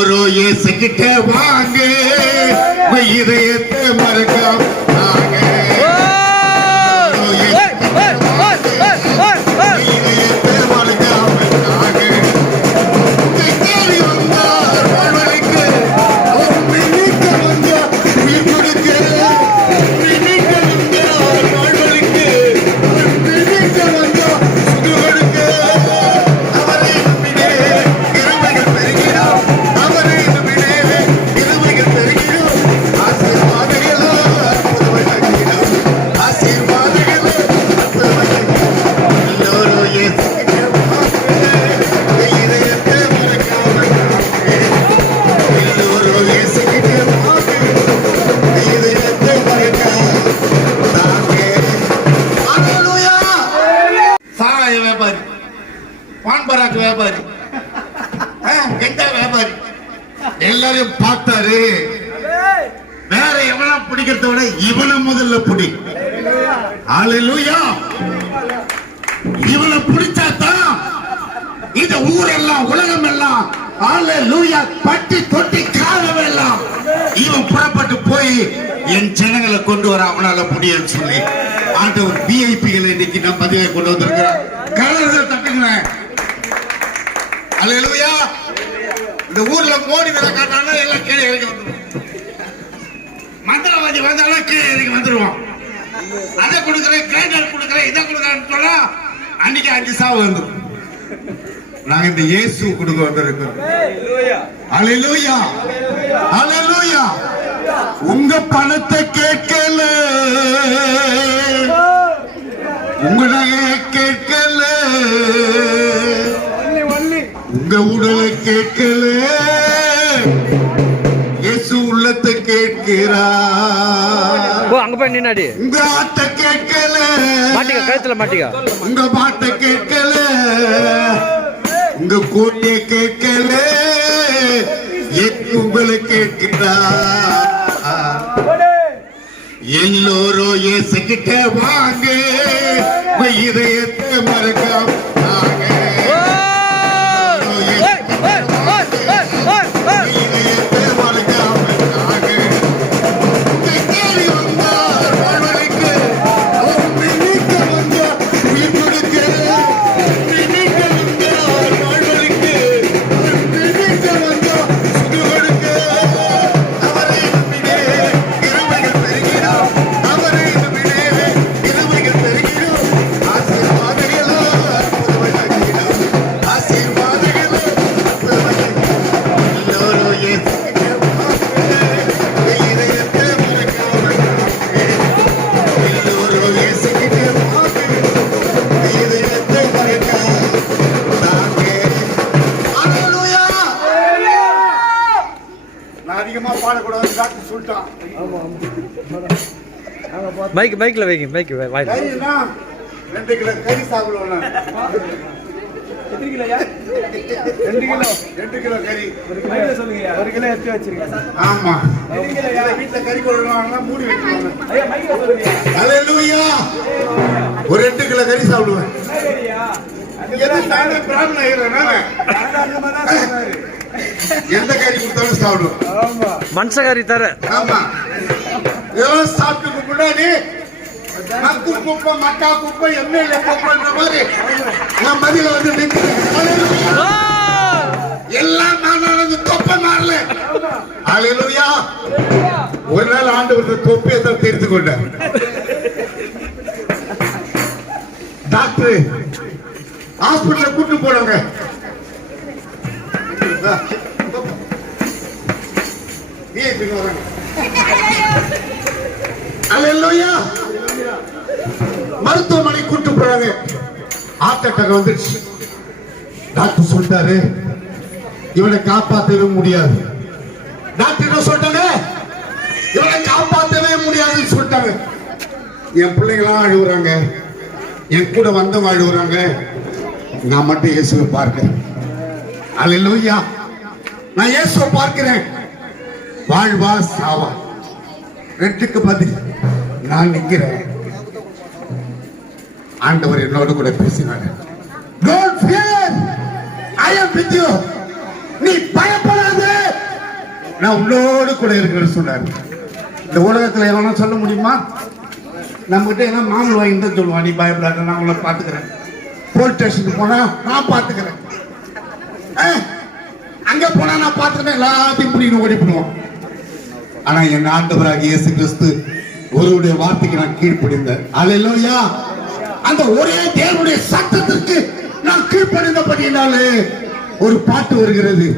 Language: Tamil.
ஏசுகிட்ட வாங்க இதயத்தை மறக்காம வியாபாரி வியாபாரி எல்லாரையும் பார்த்தாரு. வேற எவனா பிடிக்கிறத விட இவனை முதல்ல பிடி. அல்லேலூயா. இவனை பிடிச்சாதான் இந்த ஊரெல்லாம் உலகம் எல்லாம் அல்லேலூயா பட்டி தொட்டி காலம் எல்லாம் இவன் புறப்பட்டு போய் என் ஜனங்களை கொண்டு வர அவனால முடியும் சொல்லி ஆண்டவர் விஐபிகளை இன்னைக்கு நம்ம பதிவை கொண்டு வந்திருக்கிறார். கலர்கள் தட்டுங்களேன். அல்லேலூயா. இந்த ஊர்ல மோடி வேலை காட்டானா எல்லாம் கீழே இறங்கி வந்துடும். மந்திரவாதி வந்தாலும் கீழே இறங்கி வந்துருவான். அதை கொடுக்குறேன், கிரைண்டர் கொடுக்குறேன், இதை கொடுக்குறேன்னு சொன்னா அன்னைக்கு 5 சாவு வந்துடும். நாங்க இந்த இயேசு கொடுக்க வந்திருக்கிறோம். அல்லேலூயா. அல்லேலூயா. உங்க பணத்தை கேட்கல, உங்க நகையை கேட்கல, உங்க உடலை கேட்கல, இயேசு உள்ளத்தை கேட்கிறார். அங்க போய் நின்னாடி. உங்க ஆட்டை கேட்கல, மாட்டிக்க கழுத்துல மாட்டிக்க. உங்க பாட்டை கேட்கல, உங்க கோட்டையை கேட்கல, உங்களை கேட்கிறார். எல்லோரும் இயேசுகிட்ட வாங்க இதயத்தை மறக்காம மைக்ல வைங்க. மைக் வாயில 2 கிலோ கறி சாப்பிடுவோம். 2 கிலோ கறி சொல்லுங்க. 1 கிலோ எடுத்து வச்சிருக்கீங்க. ஆமா. வீட்டுல கறி கொள்வாங்க மூடி வைக்கணும். அல்லேலூயா. ஒரு 2 கிலோ கறி சாப்பிடுவேன். எந்த கறி கொடுத்தாலும் சாப்பிடுவோம். மனுஷகாரி தர. ஆமா. இதெல்லாம் சாப்பிட்டு முன்னாடி மக்கு குப்பை மக்கா குப்பை எம்எல்ஏ குப்பைன்ற மாதிரி நான் மதியில வந்து எல்லாம் நான் தொப்பை மாறல. அல்லேலூயா. ஒரு நாள் ஆண்டவர் தொப்பியை தான் தீர்த்து கொண்டார். டாக்டர் ஹாஸ்பிட்டல கூட்டு போனாங்க. அல்லேலூயா. மருத்துவமனை கூட்டு போறாங்க. ஹார்ட் அட்டாக் வந்துருச்சு. டாக்டர் சொல்லிட்டாரு இவனை காப்பாற்றவே முடியாது. டாக்டர் சொல்லிட்டாங்க இவனை காப்பாற்றவே முடியாதுன்னு சொல்லிட்டாங்க. என் பிள்ளைங்களாம் அழுகுறாங்க, என் கூட வந்தவங்க அழுகுறாங்க. நான் மட்டும் இயேசுவை பார்க்கிறேன். அல்லேலூயா. நான் இயேசுவை பார்க்கிறேன். வாழ்வா சாவா 2க்கு பதில் நான் நிற்கிறேன். ஆண்டவர் என்னோடு கூட பேசினார். Don't fear, I am with you. நீ பயப்படாதே. நான் உன்னோடு கூட இருக்கிறேன்னு சொன்னார். இந்த உலகத்துல எவனா சொல்ல முடியுமா? நம்ம கிட்ட என்ன மாமூல் வாங்கி தான் சொல்லுவான், நீ பயப்படாத நான் உங்களை பாத்துக்கிறேன். போலீஸ் ஸ்டேஷனுக்கு போனா நான் பாத்துக்கிறேன், அங்க போனா நான் பாத்துக்கிறேன், எல்லாத்தையும் புடின்னு ஓடிப்படுவோம். ஆனா என் ஆண்டவராகிய இயேசு கிறிஸ்து ஒருவருடைய வார்த்தைக்கு நான் கீழ்ப்படிந்தேன். அல்லேலூயா. அந்த ஒரே தேவனுடைய சத்தத்திற்கு நான் கீழ்ப்படிந்தபடியினாலே ஒரு பாட்டு வருகிறது.